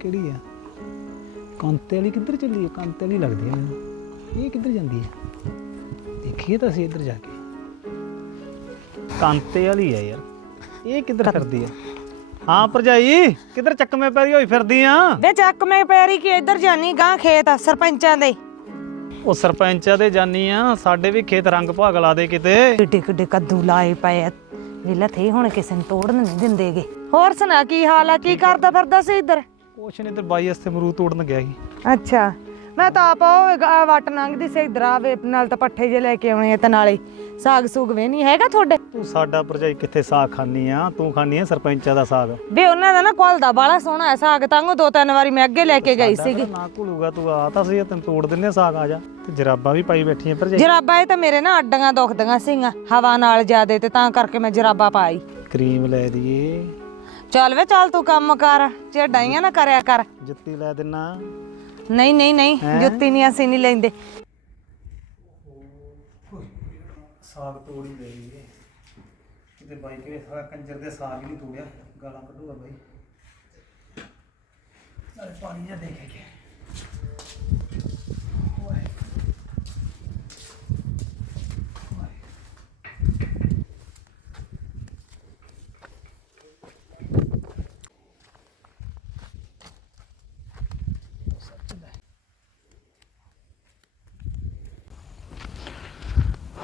ਕਿਹੜੀ ਆ? ਕੰਤੇ ਵਾਲੀ ਕਿੱਧਰ ਚੱਲੀ ਹੈ ਕੰਤੇ ਵਾਲੀ ਲੱਗਦੀ ਹੈ ਮੈਨੂੰ। ਇਹ ਕਿੱਧਰ ਜਾਂਦੀ ਹੈ ਦੇਖੀਏ ਤਾਂ ਅਸੀਂ ਇੱਧਰ ਜਾ ਕੇ। ਕੰਤੇ ਵਾਲੀ ਹੈ ਯਾਰ। ਇਹ ਕਿੱਧਰ ਫਿਰਦੀ ਹੈ ਹਾਂ ਭਰਜਾਈ ਕਿੱਧਰ ਚੱਕਵੇਂ ਪੈਰੀ ਹੋਈ ਫਿਰਦੀ ਆ? ਵੇ ਚੱਕ ਮੈਂ ਪੈਰੀ ਕਿ ਇੱਧਰ ਜਾਨੀ ਗਾਂ ਖੇਤ ਆ ਸਰਪੰਚਾਂ ਦੇ। ਉਹ ਸਰਪੰਚਾਂ ਦੇ ਜਾਨੀ ਆ। ਸਾਡੇ ਵੀ ਖੇਤ ਰੰਗ ਭਾਗ ਲਾ ਦੇ ਕਿਤੇ। ਕਿੱਡੇ ਕਿੱਡੇ ਕੱਦੂ ਲਾਏ ਪਏ ਆ। ਵੇਲਾ ਥੇ ਹੁਣ ਕਿਸੇ ਨੂੰ ਤੋੜਨ ਨਹੀਂ ਦਿੰਦੇਗੇ। ਹੋਰ ਸੁਣਾ ਕੀ ਹਾਲ ਆ? ਕੀ ਕਰਦਾ ਫਿਰਦਾ ਸੀ ਇੱਧਰ? ਕੁਛ ਨਹੀਂ ਤੇ ਬਾਈ ਵਾਸਤੇ ਅਮਰੂਦ ਤੋੜਨ ਗਿਆ ਸੀ। ਅੱਛਾ। ਮੈਂ ਤਾਂ ਆਪ ਉਹ ਗ- ਵੱਟ ਲੰਘਦੀ ਸੀ ਇੱਧਰ ਆਵੇ ਨਾਲ ਤਾਂ ਪੱਠੇ ਜੇ ਲੈ ਕੇ ਆਉਣੇ ਆ ਤੇ ਨਾਲੇ ਸਾਗ ਸੂਗ ਵੇ ਨਹੀਂ ਹੈਗਾ ਤੁਹਾਡੇ? ਤੂੰ ਸਾਡਾ ਭਰਜਾਈ ਕਿੱਥੇ ਸਾਗ ਖਾਨੀ ਆ? ਤੂੰ ਖਾਨੀ ਆ ਸਰਪੰਚਾਂ ਦਾ ਸਾਗ? ਵੇ ਉਹਨਾਂ ਦਾ ਨਾ ਕੁਲਦਾ ਬਾਲਾ ਸੋਹਣਾ ਹੈ ਸਾਗ ਤਾਂਗੋ ਦੋ ਤਿੰਨ ਵਾਰੀ ਮੈਂ ਅੱਗੇ ਲੈ ਕੇ ਗਈ ਸੀਗੀ। ਨਾ ਘੁਲੂਗਾ ਤੂੰ ਆ ਤਾਂ ਸੀ ਤੈਨੂੰ ਤੋੜ ਦਿੰਨੇ ਆ ਸਾਗ ਆ ਜਾ। ਤੇ ਜਰਾਬਾਂ ਵੀ ਪਾਈ ਬੈਠੀਆਂ ਭਰਜਾਈ। ਜਰਾਬਾਂ ਇਹ ਤਾਂ ਮੇਰੇ ਨਾ ਅੱਡੀਆਂ ਦੁਖਦੀਆਂ ਸੀਗੀਆਂ ਹਵਾ ਨਾਲ ਜਿਆਦੇ ਤੇ ਤਾਂ ਕਰਕੇ ਮੈਂ ਜਰਾਬਾਂ ਪਾਈ। ਕਰੀਮ ਲੈ ਦਈਏ। ਚੱਲ ਵੇ ਚੱਲ ਤੂੰ ਕੰਮ ਕਰ ਜੇ ਡਾਈਆਂ ਨਾ ਕਰਿਆ ਕਰ। ਜੁੱਤੀ ਲੈ ਦਿੰਨਾ। ਨਹੀਂ ਨਹੀਂ ਨਹੀਂ ਜੁੱਤੀ ਨਹੀਂ ਅਸੀਂ ਨਹੀਂ ਲੈਂਦੇ। ਸਾਗ ਤੋੜੀ ਗਈ ਕਿਤੇ ਬਾਈ ਕਿਵੇਂ ਸਾਰਾ ਕੰਜਰ ਦੇ ਸਾਗ ਹੀ ਨਹੀਂ ਤੋੜਿਆ। ਗਾਲਾਂ ਕੱਢੂਗਾ ਬਾਈ। ਨਾਲੇ ਪਾਣੀ ਜਾਂ ਦੇਖੇ ਕੇ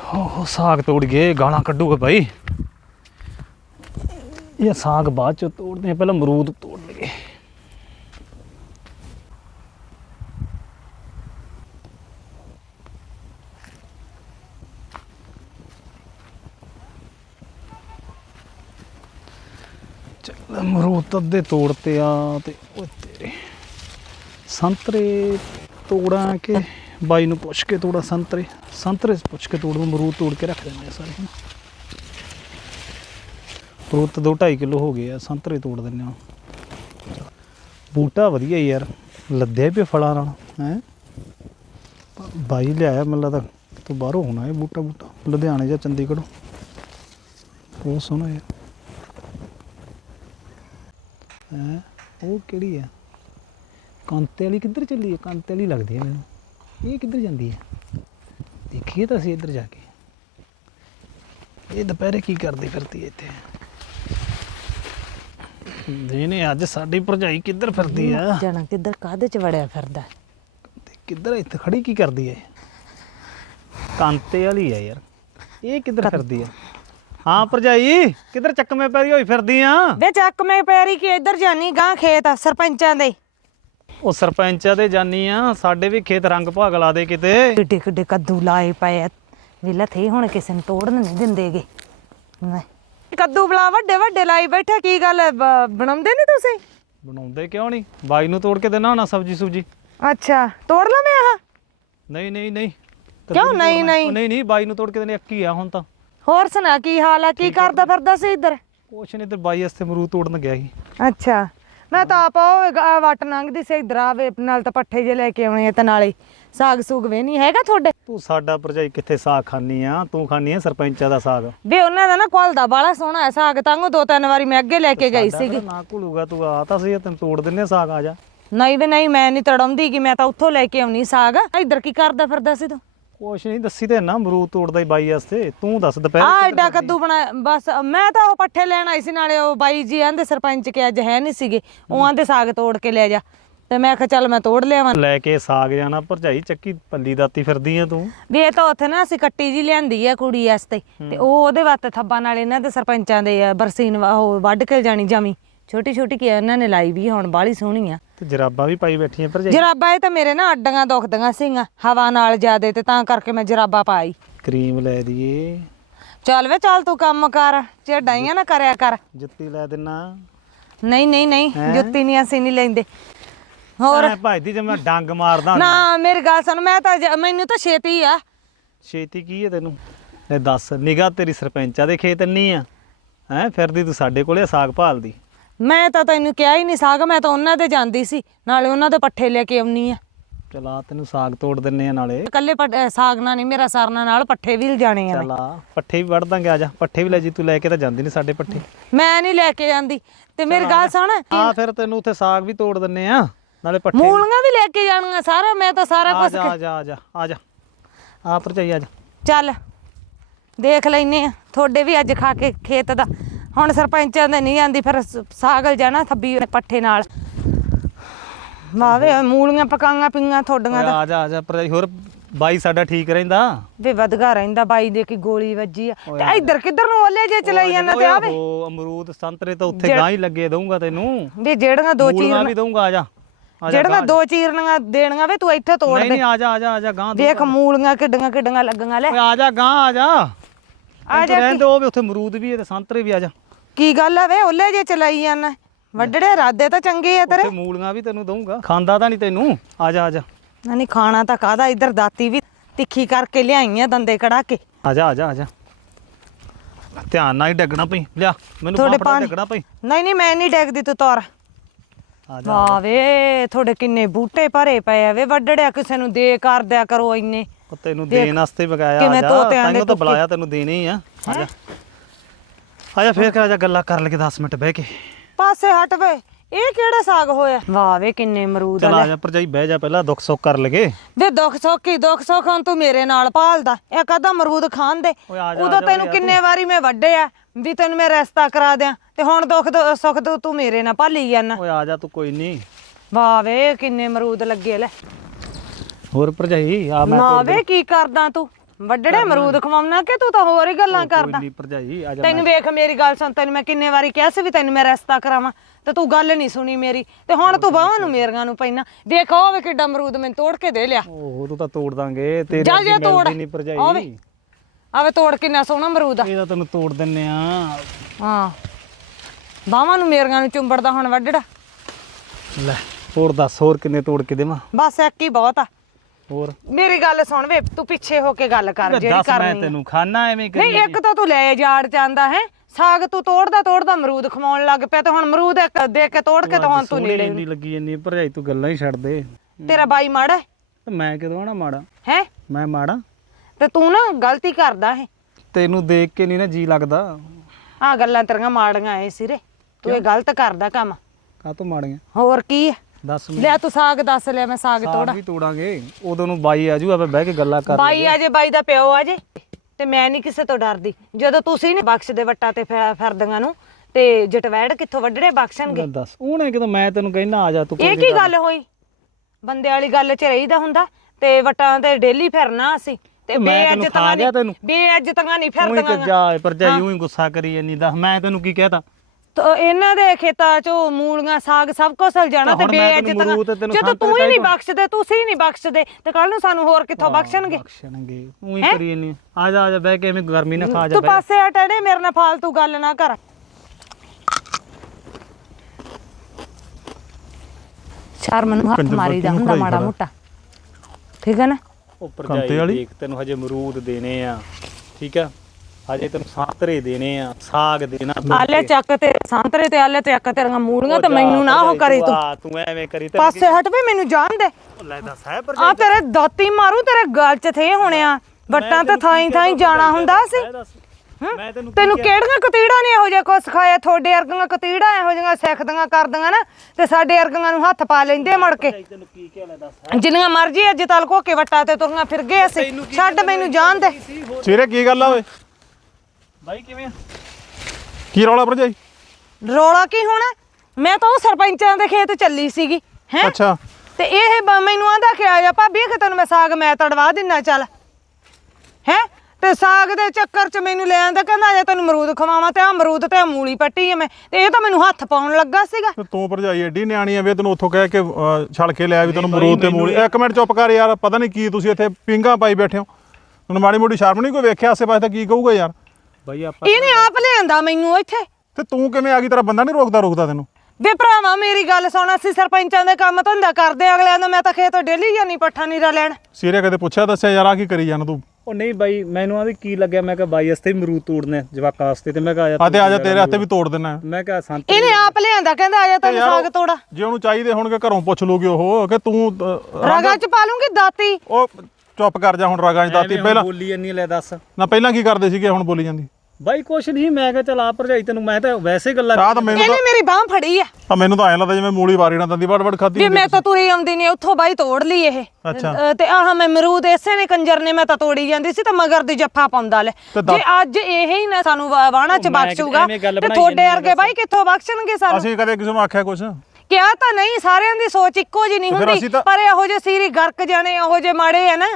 ਹੋ ਸਾਗ ਤੋੜ ਗਏ, ਗਾਲਾਂ ਕੱਢੂਗਾ ਭਾਈ ਇਹ ਸਾਗ ਬਾਅਦ ਚ ਤੋੜਦੇ ਆ, ਪਹਿਲਾਂ ਅਮਰੂਦ ਤੋੜ ਲਈਏ। ਚੱਲ ਅਮਰੂਦ ਅੱਧੇ ਤੋੜਤੇ ਆ ਤੇ ਉਹ ਤੇਰੇ। ਸੰਤਰੇ ਤੋੜਾਂ ਕਿ ਬਾਈ ਨੂੰ ਪੁੱਛ ਕੇ ਤੋੜਾ ਸੰਤਰੇ। ਸੰਤਰੇ ਪੁੱਛ ਕੇ ਤੋੜ ਨੂੰ ਮਰੂਦ ਤੋੜ ਕੇ ਰੱਖ ਦਿੰਦੇ ਆ ਸਾਰੇ। ਹੁਣ ਤਾਂ ਦੋ 2.5 ਕਿਲੋ ਹੋ ਗਏ ਆ, ਸੰਤਰੇ ਤੋੜ ਦਿੰਦੇ ਆ। ਬੂਟਾ ਵਧੀਆ ਯਾਰ, ਲੱਦਿਆ ਪਿਆ ਫਲਾਂ ਨਾਲ, ਹੈ? ਬਾਈ ਲਿਆਇਆ ਮੈਨੂੰ ਲੱਗਦਾ ਤੂੰ ਬਾਹਰੋਂ ਹੋਣਾ ਇਹ ਬੂਟਾ ਬੂਟਾ, ਲੁਧਿਆਣੇ ਜਾਂ ਚੰਡੀਗੜ੍ਹੋਂ। ਬਹੁਤ ਸੋਹਣਾ ਯਾਰ। ਹੈ? ਉਹ ਕਿਹੜੀ ਆ? ਕਾਂਤੇ ਵਾਲੀ ਕਿੱਧਰ ਚੱਲੀ ਹੈ ਕਾਂਤੇ ਵਾਲੀ ਲੱਗਦੀ ਹੈ ਮੈਨੂੰ। ਇਹ ਕਿੱਧਰ ਜਾਂਦੀ ਹੈ? ਦੇਖੀਏ ਤਾਂ ਅਸੀਂ ਇੱਧਰ ਜਾ ਕੇ। ਇਹ ਦੁਪਹਿਰੇ ਕੀ ਕਰਦੀ ਫਿਰਦੀ ਹੈ ਇੱਥੇ? ਦੇਨੇ ਅੱਜ ਸਾਡੀ ਭਰਜਾਈ ਕਿੱਧਰ ਫਿਰਦੀ ਆ? ਜਾਣਾ ਕਿੱਧਰ ਕਾਹਦੇ ਚ ਵੜਿਆ ਫਿਰਦਾ? ਤੇ ਕਿੱਧਰ ਇੱਥੇ ਖੜੀ ਕੀ ਕਰਦੀ ਹੈ? ਕਾਂਤੇ ਵਾਲੀ ਹੈ ਯਾਰ। ਇਹ ਕਿੱਧਰ ਫਿਰਦੀ ਹੈ? ਹਾਂ ਭਰਜਾਈ ਕਿੱਧਰ ਚੱਕਵੇਂ ਪੈਰੀ ਹੋਈ ਫਿਰਦੀ ਆ? ਵੇ ਚੱਕ ਮੈਂ ਪੈਰੀ ਕਿ ਇੱਧਰ ਜਾਨੀ ਗਾਂ ਖੇਤ ਆ ਸਰਪੰਚਾਂ ਦੇ। ਉਹ ਸਰਪੰਚਾਂ ਦੇ ਜਾਨੀ ਆ ਸਾਡੇ ਵੀ ਖੇਤ ਰੰਗ ਭਾਗ ਲਾ ਦੇ ਕਿਤੇ। ਕਿੱਡੇ ਕਿੱਡੇ ਕੱਦੂ ਲਾਏ ਪਏ ਆ। ਵੇਲਾ ਥੇ ਹੁਣ ਕਿਸੇ ਨੂੰ ਤੋੜਨ ਨਹੀਂ ਦਿੰਦੇਗੇ। ਕੱਦੂ ਬਲਾ ਵੱਡੇ ਵੱਡੇ ਲਾਈ ਬੈਠਾ ਕੀ ਗੱਲ ਬ- ਬਣਾਉਂਦੇ ਨਹੀਂ ਤੁਸੀਂ? ਬਣਾਉਂਦੇ ਕਿਉਂ ਨਹੀਂ? ਬਾਈ ਨੂੰ ਤੋੜ ਕੇ ਦੇਣਾ ਹੋਣਾ ਸਬਜੀ ਸੁਬਜੀ ਅੱਛਾ ਤੋੜ ਲਾ ਮੈਂ ਆਹ? ਨਹੀਂ ਨਹੀਂ ਨਹੀਂ। ਕਿਉਂ? ਨਹੀਂ ਉਹ ਨਹੀਂ। ਨਹੀਂ ਨਹੀਂ ਬਾਈ ਨੂੰ ਤੋੜ ਕੇ ਦੇਣੇ ਅੱਕੀ ਆ ਹੁਣ ਤਾਂ। ਹੋਰ ਸੁਣਾ ਕੀ ਹਾਲ ਆ? ਕੀ ਕਰਦਾ ਫਿਰਦਾ ਸੀ ਇੱਧਰ? ਕੁਛ ਨਹੀਂ ਤੇ ਬਾਈ ਵਾਸਤੇ ਅਮਰੂਦ ਤੋੜਨ ਗਿਆ ਸੀ। ਅੱਛਾ। ਮੈਂ ਤਾਂ ਆਪ ਉਹ ਗ- ਵੱਟ ਲੰਘਦੀ ਸੀ ਇੱਧਰ ਆਵੇ ਨਾਲ ਤਾਂ ਪੱਠੇ ਜੇ ਲੈ ਕੇ ਆਉਣੇ ਆ ਤੇ ਨਾਲੇ ਸਾਗ ਸੂਗ ਵੇ ਨਹੀਂ ਹੈਗਾ ਤੁਹਾਡੇ? ਤੂੰ ਸਾਡਾ ਭਰਜਾਈ ਕਿੱਥੇ ਸਾਗ ਖਾਨੀ ਆ? ਤੂੰ ਖਾਨੀ ਆ ਸਰਪੰਚਾਂ ਦਾ ਸਾਗ? ਵੇ ਉਹਨਾਂ ਦਾ ਨਾ ਕੁਲਦਾ ਬਾਲਾ ਸੋਹਣਾ ਹੈ ਸਾਗ ਤਾਂਗੋ ਦੋ ਤਿੰਨ ਵਾਰੀ ਮੈਂ ਅੱਗੇ ਲੈ ਕੇ ਗਈ ਸੀਗੀ। ਨਾ ਘੁਲੂਗਾ ਤੂੰ ਆ ਤਾਂ ਸੀ ਤੈਨੂੰ ਤੋੜ ਦਿੰਨੇ ਆ ਸਾਗ ਆ ਜਾ। ਨਹੀਂ ਵੇ ਨਹੀਂ ਮੈਂ ਨਹੀਂ ਤੜਾਉਂਦੀ ਕਿ ਮੈਂ ਤਾਂ ਉੱਥੋਂ ਲੈ ਕੇ ਆਉਣੀ ਸਾਗ। ਇੱਧਰ ਕੀ ਕਰਦਾ ਫਿਰਦਾ ਸੀ ਤੂੰ? ਕੁਛ ਨਹੀਂ ਦੱਸੀ ਤੇ ਨਾ ਅਮਰੂਦ ਤੋੜਦਾ ਹੀ ਬਾਈ ਵਾਸਤੇ ਤੂੰ ਦੱਸ ਦੁਪਹਿਰ ਆ ਐਡਾ ਕੱਦੂ ਬਣਾ ਬਸ ਮੈਂ ਤਾਂ ਉਹ ਪੱਠੇ ਲੈਣ ਆਈ ਸੀ ਨਾਲੇ ਉਹ ਬਾਈ ਜੀ ਆਂਦੇ ਸਰਪੰਚ ਕੇ ਅੱਜ ਹੈ ਨਹੀਂ ਸੀਗੇ ਉਹ ਆਂਦੇ ਸਾਗ ਤੋੜ ਕੇ ਲੈ ਜਾ ਤੇ ਮੈਂ ਕਿਹਾ ਚੱਲ ਮੈਂ ਤੋੜ ਲਿਆਵਾਂ। ਲੈ ਕੇ ਸਾਗ ਜਾਣਾ ਭਰਜਾਈ ਚੱਕੀ ਪੱਲੀ ਦਾਤੀ ਫਿਰਦੀ ਆ ਤੂੰ। ਵੀ ਇਹ ਤਾਂ ਉੱਥੇ ਨਾ ਅਸੀਂ ਕੱਟੀ ਜੀ ਲਿਆਂਦੀ ਆ ਕੁੜੀ ਵਾਸਤੇ ਤੇ ਉਹ ਉਹਦੇ ਵਾਸਤੇ ਥੱਬਾਂ ਨਾਲ ਇਹਨਾਂ ਦੇ ਸਰਪੰਚਾਂ ਦੇ ਆ, ਬਰਸੀਨ ਉਹ ਵੱਢ ਕੇ ਜਾਣੀ ਜਮੀ। ਛੋਟੀ ਛੋਟੀ ਕੀ ਉਹਨਾਂ ਨੇ ਲਾਈ ਵੀ ਹੁਣ ਬਾਹਲੀ ਸੋਹਣੀ ਆ। ਤੇ ਜਰਾਬਾਂ ਵੀ ਪਾਈ ਬੈਠੀਆਂ ਭਰਜਾਈ। ਜਰਾਬਾਂ ਇਹ ਤਾਂ ਮੇਰੇ ਨਾ ਅੱਡੀਆਂ ਦੁਖਦੀਆਂ ਸੀਗੀਆਂ ਹਵਾ ਨਾਲ ਜਿਆਦੇ ਤੇ ਤਾਂ ਕਰਕੇ ਮੈਂ ਜਰਾਬਾਂ ਪਾਈ। ਕਰੀਮ ਲੈ ਦਈਏ ਚੱਲ ਵੇ ਚੱਲ ਤੂੰ ਕੰਮ ਕਰ ਜੇ ਡਾਈਆਂ ਨਾ ਕਰਿਆ ਕਰ। ਜੁੱਤੀ ਲੈ ਦਿੰਨਾ। ਨਹੀਂ ਨਹੀਂ ਨਹੀਂ ਜੁੱਤੀ ਨਹੀਂ ਅਸੀਂ ਨਹੀਂ ਲੈਂਦੇ। ਹੋਰ? ਐ ਭਜਦੀ ਜੇ ਮੈਂ ਡੰਗ ਮਾਰਦਾ ਨਾ ਮੇਰੀ ਗੱਲ ਸੁਣ ਮੈਂ ਤਾਂ ਜ- ਮੈਨੂੰ ਤਾਂ ਛੇਤੀ ਆ। ਛੇਤੀ ਕੀ ਹੈ ਤੈਨੂੰ? ਇਹ ਦੱਸ ਨਿਗਾਹ ਤੇਰੀ ਸਰਪੰਚਾਂ ਦੇ ਖੇਤ ਨਹੀਂ ਆ। ਹੈ ਫਿਰਦੀ ਤੂੰ ਸਾਡੇ ਕੋਲੇ ਆ ਸਾਗ ਭਾਲਦੀ। ਮੈਂ ਤਾਂ ਤੈਨੂੰ ਕਿਹਾ ਹੀ ਨਹੀਂ ਸਾਗ ਮੈਂ ਤਾਂ ਉਹਨਾਂ ਦੇ ਜਾਂਦੀ ਸੀ। ਨਾਲੇ ਉਹਨਾਂ ਦੇ ਪੱਠੇ ਲੈ ਕੇ ਆਉਣੀ ਆ। ਚਲਾ ਤੈਨੂੰ ਸਾਗ ਤੋੜ ਦਿੰਨੇ ਆ ਨਾਲੇ। ਇਕੱਲੇ ਅਹ ਸਾਗ ਨਾਲ ਨਹੀਂ ਮੇਰਾ ਸਰਨਾ ਨਾਲ ਪੱਠੇ ਵੀ ਲਿਜਾਣੇ ਆ। ਚੱਲ ਆ ਪੱਠੇ ਵੀ ਵੜ ਦਾਂਗੇ ਆ ਜਾ। ਪੱਠੇ ਵੀ ਲੈ ਜੀ ਤੂੰ ਲੈ ਕੇ ਤਾਂ ਜਾਂਦੀ ਨਹੀਂ ਸਾਡੇ ਪੱਠੇ। ਮੈਂ ਨਹੀਂ ਲੈ ਕੇ ਜਾਂਦੀ। ਤੇ ਮੇਰੀ ਗੱਲ ਸੁਣ ਆ ਫਿਰ ਤੈਨੂੰ ਉੱਥੇ ਸਾਗ ਵੀ ਤੋੜ ਦਿੰਨੇ ਆ ਨਾਲੇ ਪੱਠੇ ਵੀ। ਮੂਲੀਆਂ ਵੀ ਲੈ ਕੇ ਜਾਣੀਆਂ ਸਾਰਾ ਮੈਂ ਤਾਂ ਸਾਰਾ ਆ ਕੁਝ ਜਾ ਆ ਜਾ ਆ ਜਾ ਆ ਜਾ। ਆ ਭਰਜਾਈ ਆ ਜਾ। ਚੱਲ ਦੇਖ ਲੈਨੇ ਆ। ਤੁਹਾਡੇ ਵੀ ਅੱਜ ਖਾ ਕੇ ਖੇਤ ਦਾ ਹੁਣ ਸਰਪੰਚਾਂ ਦੇ ਨਹੀਂ ਆਂਦੀ ਫਿਰ ਸ- ਸਾਗਲ ਜਾਣਾ ਥੱਬੀ ਪੱਠੇ ਨਾਲ। ਵਾਵੇ ਮੂਲੀਆਂ ਪਕਾਈਆਂ ਪੀਆਂ ਤੁਹਾਡੀਆਂ ਦਾ ਆ ਜਾ ਆ ਜਾ ਭਰਜਾਈ ਹੋਰ ਬਾਈ ਸਾਡਾ ਠੀਕ ਰਹਿੰਦਾ। ਵੇ ਵਧਗਾ ਰਹਿੰਦਾ ਬਾਈ ਦੇ ਕੀ ਗੋਲੀ ਵੱਜੀ ਆ। ਤੇ ਇੱਧਰ ਕਿੱਧਰ ਨੂੰ ਓਲੇ ਜੇ ਚਲਾਈ ਜਾਂਦਾ ਤੇ ਆਵੇ ਉਹ ਅਮਰੂਦ ਸੰਤਰੇ ਤਾਂ ਉੱਥੇ ਗਾਂ ਹੀ ਲੱਗੇ ਦਊਂਗਾ ਤੈਨੂੰ। ਵੀ ਜਿਹੜੀਆਂ ਦੋ ਮੂਲੀਆਂ ਚੀਰ ਵੀ ਦਊਂਗਾ ਆ ਜਾ। ਆ ਜਾ ਜਿਹੜੀਆਂ ਦੋ ਚੀਰਨੀਆਂ ਦੇਣੀਆਂ ਵੇ ਤੂੰ ਇੱਥੇ ਤੋੜ ਨਹੀਂ ਦੇ। ਨਹੀਂ ਆ ਜਾ ਆ ਜਾ ਆ ਜਾ ਗਾਂ ਵੇਖ ਮੂਲੀਆਂ ਕਿੱਡੀਆਂ ਕਿੱਡੀਆਂ ਲੱਗੀਆਂ ਲੈ। ਆ ਜਾ ਗਾਂ ਆ ਜਾ। ਆ ਆ ਜਾ ਰਹਿਣ ਦੇ ਉਹ ਵੀ ਉੱਥੇ ਅਮਰੂਦ ਵੀ ਹੈ ਤੇ ਸੰਤਰੇ ਵੀ ਆ ਜਾ। ਕੀ ਗੱਲ ਆ ਵੇ? ਓਲੇ ਜੇ ਚਲਾਈ ਜਾਂਦਾ ਵੱਡੜੇ ਇਰਾਦੇ ਤਾਂ ਚੰਗੇ ਆ ਤੇਰੇ। ਉੱਥੇ ਮੂਲੀਆਂ ਵੀ ਤੈਨੂੰ ਦਊਂਗਾ। ਖਾਂਦਾ ਤਾਂ ਨਹੀਂ ਤੈਨੂੰ। ਆ ਜਾ ਆ ਜਾ। ਨਹੀਂ ਖਾਣਾ ਤਾਂ ਕਾਦਾ ਇੱਧਰ ਦਾਤੀ ਵੀ ਤਿੱਖੀ ਕਰਕੇ ਲਿਆਈਆਂ ਦੰਦੇ ਕੜਾ ਕੇ। ਆ ਜਾ ਆ ਜਾ ਆ ਜਾ। ਧਿਆਨ ਨਾਲ ਹੀ ਡੱਗਣਾ ਪਈ। ਲਿਆ ਮੈਨੂੰ ਤੁਹਾਡੇ ਬਾਂਹ ਫੜਾ ਡੱਗਣਾ ਪਈ। ਨਹੀਂ ਨਹੀਂ ਮੈਂ ਨਹੀਂ ਡੈਗਦੀ ਤੂੰ ਤੋਰ। ਆ ਜਾ ਵਾਹ ਵੇ ਤੁਹਾਡੇ ਕਿੰਨੇ ਬੂਟੇ ਭਰੇ ਪਏ ਆ ਵੇ। ਵੱਡੜਿਆ ਕਿਸੇ ਨੂੰ ਦੇ ਕਰ ਦਿਆ ਕਰੋ ਇੰਨੇ। ਉਹ ਤੈਨੂੰ ਦੇਣ ਵਾਸਤੇ ਬਗਾਇਆ ਕਿਵੇਂ ਆ ਜਾ ਤੋਤਿਆਂ ਦੇ ਤੈਨੂੰ ਤਾਂ। ਬੁਲਾਇਆ ਤੈਨੂੰ ਦੇਣੇ ਹੀ ਆ। ਆ ਜਾ। ਆ ਜਾ ਫੇਰ ਕਰ ਆ ਜਾ ਗੱਲਾਂ ਕਰ ਲਗੇ 10 ਮਿੰਟ ਬਹਿ ਕੇ। ਪਾਸੇ ਹਟ ਵੇ ਇਹ ਕਿਹੜਾ ਸਾਗ ਹੋਇਆ ਵਾਹ ਵੇ ਕਿੰਨੇ ਅਮਰੂਦ ਆ ਚਲ ਆ ਲੈ। ਜਾ ਭਰਜਾਈ ਬਹਿ ਜਾ ਪਹਿਲਾਂ ਦੁੱਖ ਸੁੱਖ ਕਰ ਲਗੇ ਵੇ ਦੁੱਖ ਸੁੱਖ ਕੀ ਦੁੱਖ ਸੁੱਖ ਹੁਣ ਤੂੰ ਮੇਰੇ ਨਾਲ ਪਾਲਦਾ। ਇੱਕ ਅੱਧਾ ਅਮਰੂਦ ਖਾਣ ਦੇ। ਓਏ ਆ ਜਾ, ਉਦੋਂ ਆ ਜਾ ਤੈਨੂੰ ਕਿੰਨੇ ਵਾਰੀ ਮੈਂ ਵੱਡੇ ਆ ਵੀ ਤੈਨੂੰ ਮੈਂ ਰਸਤਾ ਕਰਾ ਦਿਆਂ। ਤੇ ਹੁਣ ਦੁੱਖ ਦੁ- ਸੁੱਖ ਤੂੰ ਤੂੰ ਮੇਰੇ ਨਾਲ ਭਾਲੀ ਜਾਂਦਾ ਓਏ ਆ ਜਾ ਤੂੰ ਕੋਈ ਨਹੀਂ ਵਾਹ ਵੇ ਕਿੰਨੇ ਅਮਰੂਦ ਲੱਗੇ ਲੈ। ਹੋਰ ਭਰਜਾਈ ਆ ਮੈਂ ਨਾ ਵੇ ਕੀ ਕਰਦਾ ਤੂੰ? ਵੱਡੜੇ ਅਮਰੂਦ ਖਵਾਉਣਾ ਕਿ ਤੂੰ ਤਾਂ ਹੋਰ ਹੀ ਗੱਲਾਂ ਕਰਦਾ? ਨਹੀਂ ਭਰਜਾਈ ਆ ਜਾ ਤੈਨੂੰ ਵੇਖ ਮੇਰੀ ਗੱਲ ਸੁਣ ਤੈਨੂੰ ਮੈਂ ਕਿੰਨੇ ਵਾਰੀ ਕਿਹਾ ਸੀ ਵੀ ਤੈਨੂੰ ਮੈਂ ਰਸਤਾ ਕਰਾਵਾਂ ਤੇ ਤੂੰ ਗੱਲ ਨਹੀਂ ਸੁਣੀ ਮੇਰੀ। ਤੇ ਹੁਣ ਤੂੰ ਬਾਹਾਂ ਨੂੰ ਮੇਰੀਆਂ ਨੂੰ ਪੈਣਾ। ਵੇਖ ਉਹ ਵੇ ਕਿੱਡਾ ਅਮਰੂਦ ਮੈਨੂੰ ਤੋੜ ਕੇ ਦੇ ਲਿਆ। ਓਹ ਤੂੰ ਤਾਂ ਤੋੜ ਦਾਂਗੇ ਤੇਰੀ ਜਾ ਜਾ ਤੋੜ। ਨਹੀਂ ਭਰਜਾਈ। ਆਵੇ ਆਵੇ ਤੋੜ ਕਿੰਨਾ ਸੋਹਣਾ ਅਮਰੂਦ ਆ। ਇਹਦਾ ਤੈਨੂੰ ਤੋੜ ਦਿੰਨੇ ਆ। ਹਾਂ। ਬਾਹਾਂ ਨੂੰ ਮੇਰੀਆਂ ਨੂੰ ਚੁੰਬੜਦਾ ਹੁਣ ਵੱਡੜਾ। ਲੈ ਹੋਰ ਦੱਸ ਹੋਰ ਕਿੰਨੇ ਤੋੜ ਕੇ ਦੇਵਾਂ? ਬਸ ਇੱਕ ਹੀ ਬਹੁਤ ਆ। ਹੋਰ। ਮੇਰੀ ਗੱਲ ਸੁਣ ਵੇ ਤੂੰ ਪਿੱਛੇ ਹੋ ਕੇ ਗੱਲ ਕਰ ਜਿਹੜੀ ਦੱਸ ਮੈਂ ਕਰਨੀ ਆ। ਤੈਨੂੰ ਖਾਣਾ ਐਵੇਂ ਕਰੀ ਨਹੀਂ ਇੱਕ ਤਾਂ ਤੂੰ ਲੈ ਜਾੜ ਜਾਂਦਾ ਹੈ। ਸਾਗ ਤੂੰ ਤੋੜਦਾ ਤੋੜਦਾ ਅਮਰੂਦ ਖਵਾਉਣ ਲੱਗ ਪਿਆ ਤੇ ਹੁਣ ਅਮਰੂਦ ਇੱਕ ਦੇਖ ਕੇ ਤੋੜ ਕੇ ਤਾਂ ਹੁਣ ਤੂੰ ਨੇੜੇ ਇੰਨੀ ਲੱਗੀ ਇੰਨੀ ਭਰਜਾਈ ਤੂੰ ਗੱਲਾਂ ਹੀ ਛੱਡ ਦੇ। ਤੇਰਾ ਬਾਈ ਮਾੜਾ ਤੇ ਮੈਂ ਕਿਦੋਂ ਆਣਾ ਮਾੜਾ? ਹੈਂ? ਮੈਂ ਮਾੜਾ? ਤੇ ਤੂੰ ਨਾ ਗਲਤੀ ਕਰਦਾ ਹੈ। ਤੈਨੂੰ ਦੇਖ ਕੇ ਨਹੀਂ ਨਾ ਜੀ ਲੱਗਦਾ। ਆ ਗੱਲਾਂ ਤੇਰੀਆਂ ਮਾੜੀਆਂ ਐ ਸਿਰੇ। ਤੂੰ ਇਹ ਗਲਤ ਕਰਦਾ ਕੰਮ। ਕਾਹ ਤੋਂ ਮਾੜੀਆਂ? ਹੋਰ ਕੀ ਹੈ ਦੱਸ ਲੈ ਤੂੰ ਸਾਗ ਦੱਸ ਲਿਆ ਮੈਂ ਸਾਗ ਸਾਗ ਤੋੜਾ। ਵੀ ਤੋੜਾਂਗੇ। ਉਦੋਂ ਨੂੰ ਬਾਈ ਆਜੂ ਆਪਾਂ ਬਹਿ ਕੇ ਗੱਲਾਂ ਕਰ ਬਾਈ ਆਜੇ ਬਾਈ ਦਾ ਪਿਓ ਆਜੇ ਤੇ ਮੈਂ ਨਹੀਂ ਕਿਸੇ ਤੋਂ ਡਰਦੀ। ਜਦੋਂ ਤੁਸੀਂ ਨੇ ਬਖਸ਼ ਦੇ ਵੱਟਾਂ ਤੇ ਫਿ- ਫਿਰਦੀਆਂ ਨੂੰ ਤੇ ਜਟਵੈੜ ਕਿੱਥੋਂ ਵੱਢੜੇ ਬਖਸ਼ਣਗੇ? ਲੈ ਦੱਸ ਉਹਨੇ ਕਿਦੋਂ ਮੈਂ ਤੈਨੂੰ ਕਹਿਣਾ ਆ ਜਾ ਤੂੰ ਇਹ ਕੀ ਗੱਲ ਹੋਈ? ਬੰਦੇ ਵਾਲੀ ਗੱਲ 'ਚ ਰਹੀਦਾ ਹੁੰਦਾ ਤੇ ਵਟਾਂ ਤੇ ਡੇਲੀ ਫਿਰਨਾ ਅਸੀਂ। ਤੇ ਮੈਂ ਤੈਨੂੰ ਬੇਇੱਜ਼ਤਾਂ ਖਾ ਗਿਆ ਨਹੀਂ ਤੈਨੂੰ। ਬੇਇੱਜ਼ਤਾਂ ਨਹੀਂ ਫਿਰਦੀਆਂ। ਤੇ ਜਾ ਭਰਜਾਈ ਉਹੀ ਗੁੱਸਾ ਕਰੀ ਦੱਸ ਮੈਂ ਤੈਨੂੰ ਕੀ ਕਹਿਤਾ? ਤੋ ਇਹਨਾਂ ਦੇ ਖੇਤਾਂ 'ਚੋਂ ਮੂਲੀਆਂ ਸਾਗ ਸਭ ਕੁਝ ਸਲ ਜਾਣਾ ਤੇ ਹੁਣ ਮੈਂ ਤੈਨੂੰ ਬੇਇੱਜ਼ਤਾਂ ਮਰੂਦ ਤੇ ਤੈਨੂੰ ਹੀ ਨਹੀਂ। ਬਖਸ਼ਦੇ ਤੁਸੀਂ ਨਹੀਂ ਬਖਸ਼ਦੇ ਤੇ ਕੱਲ ਨੂੰ ਸਾਨੂੰ ਹੋਰ ਕਿੱਥੋਂ ਬਖਸ਼ਣਗੇ? ਬਖਸ਼ਣਗੇ। ਉਹੀ ਕਰੀ ਇੰਨੀ ਆ। ਜਾ ਆ ਜਾ ਬਹਿ ਕੇ ਐਵੇਂ ਗਰਮੀ ਨਾ ਖਾ ਜਾ ਤੂੰ ਬਹਿ ਪਾਸੇ ਹਟੜੇ ਮੇਰੇ ਨਾਲ ਫਾਲਤੂ ਗੱਲ ਨਾ ਕਰ। ਸ਼ਰਮ ਨੂੰ ਹੱਥ ਮਾਰੀਦਾ ਹੁੰਦਾ ਮਾੜਾ ਮੋਟਾ। ਠੀਕ ਹੈ ਨਾ? ਉਹ ਭਰਜਾਈ ਦੇਖ ਤੈਨੂੰ ਹਜੇ ਅਮਰੂਦ ਦੇਣੇ ਆ। ਠੀਕ ਆ? ਹਜੇ ਤੈਨੂੰ ਸੰਤਰੇ ਦੇਣੇ ਆ ਸਾਗ ਦੇਣਾ ਆਲੇ ਚੱਕ ਤੇ ਸੰਤਰੇ ਤੇ ਆਲੇ ਚੱਕ ਤੇਰੀਆਂ ਮੂਲੀਆਂ ਤੇ ਮੈਨੂੰ ਨਾ ਉਹ ਕਰੀ ਤੂੰ। ਆ ਤੂੰ ਐਵੇਂ ਕਰੀ ਤੇ ਪਾਸੇ ਹਟ ਵੇ ਮੈਨੂੰ ਜਾਣ ਦੇ। ਲੈ ਦੱਸ ਹੈ ਪਰ ਆ ਤੇਰੇ ਦਾਤੀ ਮਾਰੂ ਤੇਰੇ ਗਲ 'ਚ ਥੇ ਹੋਣਿਆ ਵੱਟਾਂ ਤੇ ਥਾਈ ਥਾਈ ਜਾਣਾ ਹੁੰਦਾ ਸੀ। ਮੈਂ ਤੈਨੂੰ ਤੈਨੂੰ ਕਿਹੜੀਆਂ ਕਤੀੜਾਂ ਨੇ ਇਹੋ ਜਿਹਾ ਕੁਛ ਸਿਖਾਇਆ? ਤੁਹਾਡੇ ਵਰਗੀਆਂ ਕਤੀੜਾਂ ਇਹੋ ਜਿਹੀਆਂ ਸਿੱਖਦੀਆਂ ਕਰਦੀਆਂ ਨਾ ਤੇ ਸਾਡੇ ਵਰਗੀਆਂ ਨੂੰ ਹੱਥ ਪਾ ਲੈਂਦੇ ਮੁੜ ਕੇ। ਤੈਨੂੰ ਕੀ ਕਹਿ ਲੈ ਦੱਸ ਜਿੰਨੀਆਂ ਮਰਜ਼ੀ ਅੱਜ ਤਲ ਕੋ ਕੇ ਵੱਟਾਂ ਤੇ ਤੁਰੀਆਂ ਫਿਰ ਗਏ ਅਸੀਂ। ਛੱਡ ਮੈਨੂੰ ਜਾਣ ਦੇ। ਸਿਰੇ ਕੀ ਗੱਲ ਆ ਓਏ? ਬਾਈ ਕਿਵੇਂ ਆ? ਕੀ ਰੌਲਾ ਭਰਜਾਈ? ਰੋਲਾ ਕੀ ਹੋਣਾ? ਮੈਂ ਤਾਂ ਉਹ ਸਰਪੰਚਾਂ ਦੇ ਖੇਤ ਚੱਲੀ ਸੀਗੀ ਹੈ? ਅੱਛਾ। ਤੇ ਇਹ ਬ- ਮੈਨੂੰ ਆਂਦਾ ਕਿ ਆ ਜਾ ਭਾਬੀ ਕਿ ਤੈਨੂੰ ਮੈਂ ਸਾਗ ਮੈਂ ਤੜਵਾ ਦਿੰਨਾ ਚੱਲ। ਹੈ? ਤੇ ਸਾਗ ਦੇ ਚੱਕਰ 'ਚ ਮੈਨੂੰ ਲੈ ਆਂਦਾ ਕਹਿੰਦਾ ਜੇ ਤੈਨੂੰ ਅਮਰੂਦ ਖਵਾਵਾਂ ਤੇ ਆ ਅਮਰੂਦ ਤੇ ਆਹ ਮੂਲੀ ਪੱਟੀ ਐ ਮੈਂ। ਤੇ ਇਹ ਤਾਂ ਮੈਨੂੰ ਹੱਥ ਪਾਉਣ ਲੱਗਾ ਸੀਗਾ। ਤੇ ਤੂੰ ਭਰਜਾਈ ਐਡੀ ਨਿਆਣੀ ਆ ਵੇ ਤੈਨੂੰ ਉੱਥੋਂ ਕਹਿ ਕੇ ਅਹ, ਛਲ ਕੇ ਲਿਆ ਵੀ ਤੈਨੂੰ ਮਰੂਦ ਤੇ ਮੂਲੀ ਇੱਕ ਮਿੰਟ ਚੁੱਪ ਕਰ ਯਾਰ ਪਤਾ ਨਹੀਂ ਕੀ ਤੁਸੀਂ ਇੱਥੇ ਪਿੰਗਾ ਪਾਈ ਬੈਠੇ ਹੋ। ਤੁਹਾਨੂੰ ਮਾੜੀ ਮੋਟੀ ਸ਼ਰਮ ਨਹੀਂ ਕੋਈ ਵੇਖਿਆ ਆਸੇ ਪਾਸੇ ਤਾਂ ਕੀ ਕਹੂਗਾ ਯਾਰ? ਬਾਈ ਆਪਾਂ ਇਹਨੇ ਆਪ ਲਿਆਂਦਾ ਮੈਨੂੰ ਇੱਥੇ। ਤੇ ਤੂੰ ਕਿਵੇਂ ਆ ਗਈ? ਤੇਰਾ ਬੰਦਾ ਨਹੀਂ ਰੋਕਦਾ ਰੋਕਦਾ ਤੈਨੂੰ। ਵੇ ਭਰਾਵਾ ਮੇਰੀ ਗੱਲ ਸੁਣ ਅਸੀਂ ਸਰਪੰਚਾਂ ਦੇ ਕੰਮ ਧੰਦਾ ਕਰਦੇ ਅਗਲਿਆਂ ਦਾ ਮੈਂ ਤਾਂ ਖੇਤੋਂ ਡੇਲੀ ਜਾਨੀ ਪੱਠਾ ਨੀਰਾ ਲੈਣ। ਸਿਰੇ ਕਦੇ ਪੁੱਛਿਆ ਦੱਸਿਆ ਯਾਰ ਆ ਕੀ ਕਰੀ ਜਾਣਾ ਤੂੰ? ਉਹ ਨਹੀਂ ਬਾਈ ਮੈਨੂੰ ਆਦੀ ਕੀ ਲੱਗਿਆ ਮੈਂ ਕਿਹਾ ਬਾਈ ਵਾਸਤੇ ਵੀ ਅਮਰੂਦ ਤੋੜਨੇ ਆ, ਜਵਾਕਾਂ ਵਾਸਤੇ ਤੇ ਮੈਂ ਕਿਹਾ ਆ ਜਾ ਆ ਤੇ ਆ ਜਾ ਤੇਰੇ ਹੱਥੇ ਵੀ ਤੋੜ ਦੇਣਾ ਮੈਂ ਕਿਹਾ ਸੰਤ ਇਹਨੇ ਆਪ ਲਿਆਂਦਾ ਕਹਿੰਦਾ ਆ ਜਾ ਤੈਨੂੰ ਸਾਗ ਤੋੜਾ। ਜੇ ਉਹਨੂੰ ਚਾਹੀਦੇ ਹੋਣਗੇ ਘਰੋਂ ਪੁੱਛ ਲੂਗੀ ਉਹ ਕਿ ਤੂੰ ਅ, ਰਗਾ ਚ ਪਾ ਲੂੰਗੀ ਦਾਤੀ। ਉਹ ਚੁੱਪ ਕਰ ਜਾ ਹੁਣ ਰਗਾਂ 'ਚ ਦਾਤੀ। ਪਹਿਲਾਂ ਬੋਲੀ ਇੰਨੀ ਲੈ ਦੱਸ। ਨਾ ਪਹਿਲਾਂ ਕੀ ਕਰਦੇ ਸੀਗੇ ਹੁਣ ਬੋਲੀ ਜਾਂਦੀ? ਬਾਈ ਕੁਛ ਨਹੀਂ ਮੈਂ ਕਿਹਾ ਚਲ ਆ ਭਰਜਾਈ ਤੈਨੂੰ ਮੈਂ ਤਾਂ ਵੈਸੇ ਗੱਲਾਂ ਆ ਤਾਂ ਮੈਨੂੰ ਇਹਨੇ ਮੇਰੀ ਬਾਹ ਫੜੀ ਆ। ਤਾਂ ਮੈਨੂੰ ਤਾਂ ਐਂ ਲੱਗਦਾ ਜਿਵੇਂ ਮੂਲੀ ਵਾਰੀ ਨਾ ਦੰਦੀ ਵੜ ਵੜ ਖਾਦੀ ਵੀ ਮੈਂ ਤਾਂ ਤੁਰੀ ਆਉਂਦੀ ਨੇ ਉੱਥੋਂ ਬਾਈ ਤੋੜ ਲਈ ਇਹ। ਅੱਛਾ। ਅ, ਤੇ ਆਹ ਮੈਂ ਅਮਰੂਦ ਇਸੇ ਨੇ ਕੰਜਰ ਨੇ ਮੈਂ ਤਾਂ ਤੋੜੀ ਜਾਂਦੀ ਸੀ ਤਾਂ ਮਗਰ ਦੀ ਜੱਫਾ ਪਾਉਂਦਾ ਲੈ। ਤੇ ਦੱਸ- ਜੇ ਅੱਜ ਇਹ ਹੀ ਨਾ ਸਾਨੂੰ ਵਾ- ਵਾਹਣਾ ਚ ਉਹ ਮੈਂ ਬਖਸ਼ੂਗਾ ਐਵੇਂ ਗੱਲ ਤੇ ਬਣਾਈ ਤੁਹਾਡੇ ਜਾਂਦੀ ਵਰਗੇ ਬਾਈ ਕਿੱਥੋਂ ਬਖਸ਼ਣਗੇ ਸਾਨੂੰ? ਅਸੀਂ ਕਦੇ ਕਿਸੇ ਨੂੰ ਆਖਿਆ ਕੁਛ? ਕਿਹਾ ਤਾਂ ਨਹੀਂ ਸਾਰਿਆਂ ਦੀ ਸੋਚ ਇੱਕੋ ਜੀ ਨਹੀਂ ਹੁੰਦੀ ਤਾਂ- ਪਰ ਇਹੋ ਜਿਹੇ ਸੀਰੀ ਗਰਕ ਜਾਣੇ ਇਹੋ ਜਿਹੇ ਮਾੜੇ ਆ ਨਾ।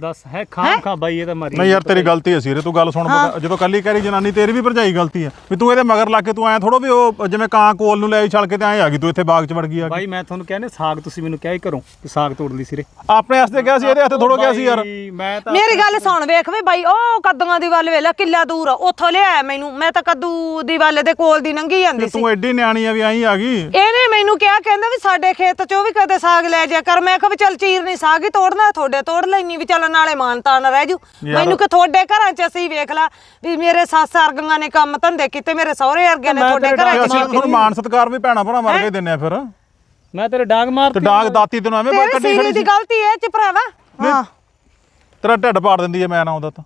ਦੱਸ ਹੈ ਖਾਂ ਖਾਂ ਬਾਈ ਇਹ ਤਾਂ ਮਾਰੀ ਨਹੀਂ ਯਾਰ ਤੇਰੀ ਗਲਤੀ ਹੈ ਸੀਰੇ ਤੂੰ ਗੱਲ ਸੁਣ ਜਦੋਂ ਕੱਲੀ ਕਹਿ ਰਹੀ ਜਨਾਨੀ ਤੇਰੀ ਵੀ ਭਰਜਾਈ ਗਲਤੀ ਹੈ। ਵੀ ਤੂੰ ਇਹਦੇ ਮਗਰ ਲੱਗ ਕੇ ਤੂੰ ਐ ਥੋੜੋ ਵੀ ਉਹ ਜਿਵੇਂ ਕਾਂ ਕੋਲ ਨੂੰ ਲੈ ਛਲ ਕੇ ਤੇ ਐ ਆ ਗਈ ਤੂੰ ਇੱਥੇ ਬਾਗ 'ਚ ਵੜ ਗਈ ਆ। ਬਾਈ ਮੈਂ ਤੁਹਾਨੂੰ ਕਹਿੰਦੇ ਸਾਗ ਤੁਸੀਂ ਮੈਨੂੰ ਕਿਹਾ ਹੀ ਕਰੋ ਕਿ ਸਾਗ ਤੋੜ ਲਈ ਸਿਰੇ। ਆਪਣੇ ਵਾਸਤੇ ਕਿਹਾ ਸੀ ਇਹਦੇ ਹੱਥੇ ਥੋੜੋ ਗਿਆ ਸੀ ਯਾਰ। ਬਾਈ, ਮੈਂ ਤਾਂ ਮੇਰੀ ਗੱਲ ਸੁਣ ਵੇਖ ਵੇ ਬਾਈ ਉਹ ਕੱਦੂਆਂ ਦੀ ਵੱਲ ਵੇਲਾ ਕਿੱਲਾ ਦੂਰ ਆ, ਉੱਥੋਂ ਲਿਆਇਆ ਮੈਨੂੰ। ਮੈਂ ਤਾਂ ਕੱਦੂ ਦੀ ਵੱਲ ਦੇ ਕੋਲ ਦੀ ਲੰਘੀ ਜਾਂਦੀ ਤੇ ਸੀ। ਤੂੰ ਐਡੀ ਨਿਆਣੀ ਆ ਵੀ ਐਂ ਆ ਗਈ। ਇਹਨੇ ਮੈਨੂੰ ਕਿਹਾ ਕਹਿੰਦਾ ਵੀ ਸਾਡੇ ਖੇਤ ਚੋਂ ਵੀ ਕਦੇ ਸਾਗ ਲੈ ਜਾ ਕਰ। ਮੈਂ ਕਿਹਾ ਵੀ ਚੱਲ ਚੀਰ ਨਹੀਂ ਸਾਗ ਹੀ ਤੋੜਨਾ ਤੁਹਾਡੇ ਤੋੜ ਲੈਣੀ ਵੀ ਚੱਲ ਨਾਲੇ ਮਾਨਤਾ ਨਾ ਰਹਿ ਜੂ। ਮੈਨੂੰ ਕਿ ਤੁਹਾਡੇ ਘਰਾਂ 'ਚ ਅਸੀਂ ਵੇਖ ਲਾ ਵੀ ਮੇਰੇ ਸੱਸ ਅਰਗੀਆਂ ਨੇ ਕੰਮ ਧੰਦੇ ਕੀਤੇ ਮੇਰੇ ਸਹੁਰੇ ਅਰਗੇ ਨੇ ਮੈਂ ਤੁਹਾਡੇ ਤੇਰੇ ਘਰਾਂ 'ਚ ਤੁਹਾਨੂੰ ਮਾਨ ਸਤਕਾਰ ਵੀ ਭੈਣਾ ਭਰਾ ਵਰਗੇ ਹੀ? ਦਿੰਨੇ ਆ ਫਿਰ। ਮੈਂ ਤੇਰੇ ਡਾਂਗ ਮਾਰ ਤੇ ਡਾਂਗ ਦਾਤੀ ਤੈਨੂੰ ਐਵੇਂ ਬਾਹਰ ਤੇਰੀ ਕੱਢੀ ਖੜੀ ਦੀ ਸੀ। ਗਲਤੀ ਇਹ ਚ ਭਰਾਵਾ। ਹਾਂ। ਤੇਰਾ ਢਿੱਡ ਪਾੜ ਦਿੰਦੀ ਐ ਮੈਂ ਨਾ ਆਉਂਦਾ ਤਾਂ।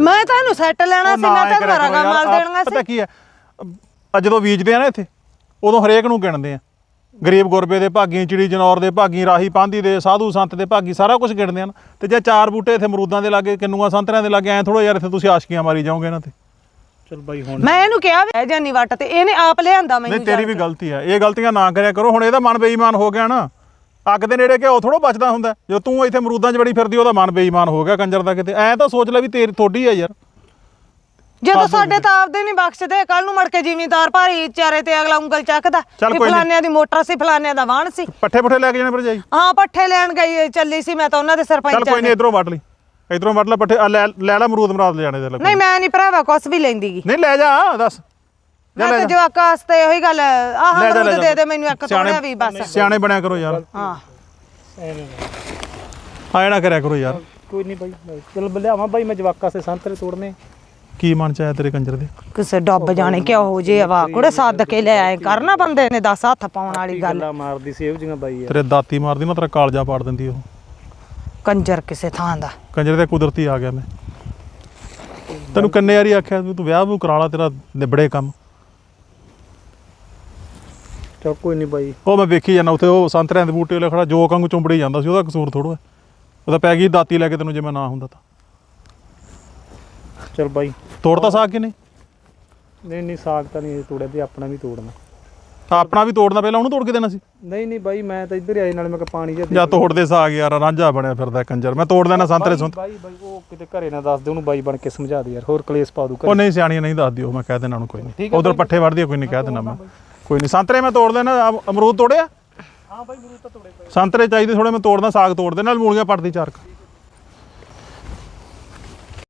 ਮੈਂ ਤਾਂ ਇਹਨੂੰ ਸੈੱਟ ਲੈਣਾ ਸੀ ਨਾ ਮੈਂ ਐਂ ਤਾਂ ਰਗਾ ਯਾਰ, ਮਾਲ ਆਹ ਦੇਣਗਾ ਪਤਾ ਸੀ। ਕੀ ਆ ਜਦੋਂ ਬੀਜਦੇ ਆ ਨਾ ਇੱਥੇ ਉਦੋਂ ਹਰੇਕ ਨੂੰ ਗਿਣਦੇ ਆ। ਗਰੀਬ ਗੁਰਬੇ ਦੇ ਭਾਗੀ ਚਿੜੀ ਜਨੌਰ ਦੇ ਭਾਗੀ ਰਾਹੀ ਪਾਂਦੀ ਦੇ ਸਾਧੂ ਸੰਤ ਦੇ ਭਾਗੀ ਸਾਰਾ ਕੁਝ ਗਿਣਦੇ ਆ ਨਾ। ਤੇ ਜੇ ਚਾਰ ਬੂਟੇ ਇੱਥੇ ਅਮਰੂਦਾਂ ਦੇ ਲਾਗੇ ਕਿੰਨੂਆਂ ਸੰਤਰਿਆਂ ਦੇ ਲਾਗੇ ਐ ਥੋੜੋ ਯਾਰ ਇੱਥੇ ਤੁਸੀਂ ਆਸ਼ਕੀਆਂ ਮਾਰੀ ਜਾਓਗੇ ਇਹਨਾਂ ਤੇ। ਚਲ ਬਾਈ ਹੁਣ ਮੈਂ ਇਹਨੂੰ ਕਿਹਾ ਵੀ ਜਾਨੀ ਵੱਟ ਤੇ ਇਹਨੇ ਆਪ ਲਿਆਂਦਾ ਨਹੀਂ ਮੈਨੂੰ ਤੇਰੀ ਵੀ ਗਲਤੀ ਹੈ ਇਹ ਗਲਤੀਆਂ ਨਾ ਕਰਿਆ ਕਰੋ। ਹੁਣ ਇਹਦਾ ਮਨ ਬੇਈਮਾਨ ਹੋ ਗਿਆ ਨਾ। ਅੱਗ ਦੇ ਨੇੜੇ ਘਿਓ ਥੋੜੋ ਬਚਦਾ ਹੁੰਦਾ। ਜਦੋਂ ਤੂੰ ਇੱਥੇ ਅਮਰੂਦਾਂ 'ਚ ਬੜੀ ਫਿਰਦੀ ਉਹਦਾ ਮਨ ਬੇਈਮਾਨ ਹੋ ਗਿਆ ਕੰਜਰ ਦਾ ਕਿਤੇ। ਐ ਤਾਂ ਸੋਚ ਲੈ ਵੀ ਤੇਰੀ ਥੋੜੀ ਆ ਯਾਰ। ਜਦੋਂ ਸਾਡੇ ਤਾਂ ਆਪਦੇ ਨਹੀਂ ਬਖਸ਼ਦੇ ਕੱਲ ਨੂੰ ਮੜ ਕੇ ਜ਼ਿਮੀਂਦਾਰ ਭਾਰੀ ਚਾਰੇ ਤੇ ਅਗਲਾ ਉਂਗਲ ਚੱਕਦਾ ਚੱਲ ਵੀ ਕੋਈ ਨੀ। ਫਲਾਨਿਆਂ ਦੀ ਮੋਟਰ ਸੀ ਫਲਾਨਿਆਂ ਦਾ ਵਾਹਣ ਸੀ। ਪੱਠੇ ਪੁੱਠੇ ਲੈ ਕੇ ਜਾਣੇ ਭਰਜਾਈ ਹਾਂ ਪੱਠੇ ਲੈਣ ਗਈ ਚੱਲੀ ਸੀ ਮੈਂ ਤਾਂ ਉਹਨਾਂ ਦੇ ਚੱਲ ਸਰਪੰਚ ਕੋਈ ਨਹੀਂ ਇਧਰੋਂ ਵੱਢ ਲਈ। ਇਧਰੋਂ ਵੱਢ ਲੈ ਪੱਠੇ ਲੈ ਲੈ ਲੈ ਅਮਰੂਦ ਮਰਾਦ ਲੈ ਜਾਣੇ ਤੇ ਲੱਗ ਨਹੀਂ ਮੈਂ ਨਹੀਂ ਭਰਾਵਾ ਕੁਛ ਵੀ ਲੈਂਦੀਗੀ ਨਹੀਂ ਲੈ ਜਾ ਦੱਸ। ਮੈਂ ਤਾਂ ਜਾ। ਜਵਾਕਾਂ ਵਾਸਤੇ ਉਹੀ ਗੱਲ ਆਹ ਲੈ ਜਾ, ਲੈ ਅਮਰੂਦ ਜਾ। ਦੇ ਦੇ ਮੈਨੂੰ ਇੱਕ ਸਿਆਣੇ- ਤੋੜਿਆ ਵੀ ਬਸ। ਸਿਆਣੇ ਬਣਿਆ ਕਰੋ ਯਾਰ। ਹਾਂ। ਆਏ ਨਾ ਕਰਿਆ ਕਰੋ ਯਾਰ। ਕੋਈ ਨਹੀਂ ਬਾਈ ਚਲ ਲਿਆਵਾਂ ਬਾਈ ਮੈਂ ਜਵਾਕਾਂ ਸੇ ਸੰਤਰੇ ਤੋੜਨੇ। ਕੀ ਮਨ ਚ ਆਇਆ ਤੇਰੇ ਕੰਜਰ ਦੇ? ਕਿਸੇ ਡੱਬ ਜਾਣੇ ਕਿਹੋ ਜੇ ਹਵਾ ਕੁੜੇ ਸੱਦ ਕੇ ਲੈ ਆਏ ਕਰਨਾ ਬੰਦੇ ਨੇ 10 ਹੱਥ ਪਾਉਣ ਵਾਲੀ ਗੱਲ। ਗੱਲਾਂ ਮਾਰਦੀ ਸੀ ਇਹੋ ਜਿਹੀਆਂ ਬਾਈ ਯਾਰ। ਤੇਰੇ ਦਾਤੀ ਮਾਰਦੀ ਨਾ ਤੇਰਾ ਕਾਲਜਾ ਪਾੜ ਦਿੰਦੀ ਉਹ। ਕੰਜਰ ਕਿਸੇ ਥਾਂ ਦਾ। ਕੰਜਰ ਦੇ ਕੁਦਰਤੀ ਆ ਗਿਆ ਮੈਂ। ਤੈਨੂੰ ਕਿੰਨੇ ਵਾਰੀ ਆਖਿਆ ਵੀ ਤੂੰ ਵਿਆਹ ਨੂੰ ਕਰਾ ਲਾ ਤੇਰਾ ਨਿਬੜੇ ਕੰਮ। ਚਲ ਕੋਈ ਨਹੀਂ ਬਾਈ। ਉਹ ਮੈਂ ਵੇਖੀ ਜਾਂਦਾ ਉੱਥੇ ਉਹ ਸੰਤਰਿਆਂ ਦੇ ਬੂਟੇ ਵਾਲੇ ਖੜਾ ਜੋ ਕੰਗ ਚੁੰਬੜੀ ਜਾਂਦਾ ਸੀ ਉਹਦਾ ਕਸੂਰ ਥੋੜੋ ਹੈ। ਉਹਦਾ ਪੈ ਗਈ ਦਾਤੀ ਲੈ ਕੇ ਤੈਨੂੰ ਜੇ ਮੈਂ ਨਾ ਹੁੰਦਾ ਤਾਂ। ਚਲ ਬਾਈ। ਤੋੜਤਾ ਸਾਗ ਕਿ ਨਹੀਂ ਨਹੀਂ ਨਹੀਂ ਸਾਗ ਤਾਂ ਨਹੀਂ ਤੋੜਿਆ ਤੇ ਆਪਣਾ ਵੀ ਤੋੜਨਾ। ਤਾਂ ਆਪਣਾ ਵੀ ਤੋੜਨਾ ਪਹਿਲਾਂ ਉਹਨੂੰ ਤੋੜ ਕੇ ਦੇਣਾ ਸੀ? ਨਹੀਂ ਨਹੀਂ ਬਾਈ ਮੈਂ ਤਾਂ ਇੱਧਰ ਆਏ ਨਾਲ ਮੈਂ ਕਿਹਾ ਪਾਣੀ ਜਿਹਾ ਜਾਂ ਤੋੜਦੇ ਸਾਗ ਯਾਰ ਰਾਂਝਾ ਬਣਿਆ ਫਿਰਦਾ ਕੰਜਰ। ਮੈਂ ਤੋੜ ਦੇਣਾ ਸੰਤਰੇ ਸੁੰਤ। ਬਾਈ ਬਾਈ ਉਹ ਕਿਤੇ ਘਰੇ ਨਾ ਦੱਸ ਦੇ ਉਹਨੂੰ ਬਾਈ ਬਣ ਕੇ ਸਮਝਾ ਦੇ ਯਾਰ ਹੋਰ ਕਲੇਸ਼ ਪਾ ਦੂ ਉਹ ਨਹੀਂ ਸਿਆਣੀਆਂ ਨਹੀਂ ਦੱਸਦੀ ਉਹ ਮੈਂ ਕਹਿ ਦੇਣਾ ਉਹਨੂੰ ਕੋਈ ਨਹੀਂ। ਉਧਰ ਪੱਠੇ ਵੜਦੀ ਕੋਈ ਨਹੀਂ ਕਹਿ ਦੇਣਾ ਮੈਂ। ਕੋਈ ਨਹੀਂ ਸੰਤਰੇ ਮੈਂ ਤੋੜ ਦੇਣਾ ਅਮ- ਅਮਰੂਦ ਤੋੜਿਆ? ਹਾਂ ਬਾਈ ਮਰੂਦ ਤਾਂ ਤੋੜੇ ਸੰਤਰੇ ਚਾਹੀਦੇ ਥੋੜੇ ਮੈਂ ਤੋੜਦਾ ਸਾਗ ਤੋੜ ਦੇ ਨਾਲ ਮੂਲੀਆਂ ਪੱਟਦੀ ਚਾਰ ਕੁ।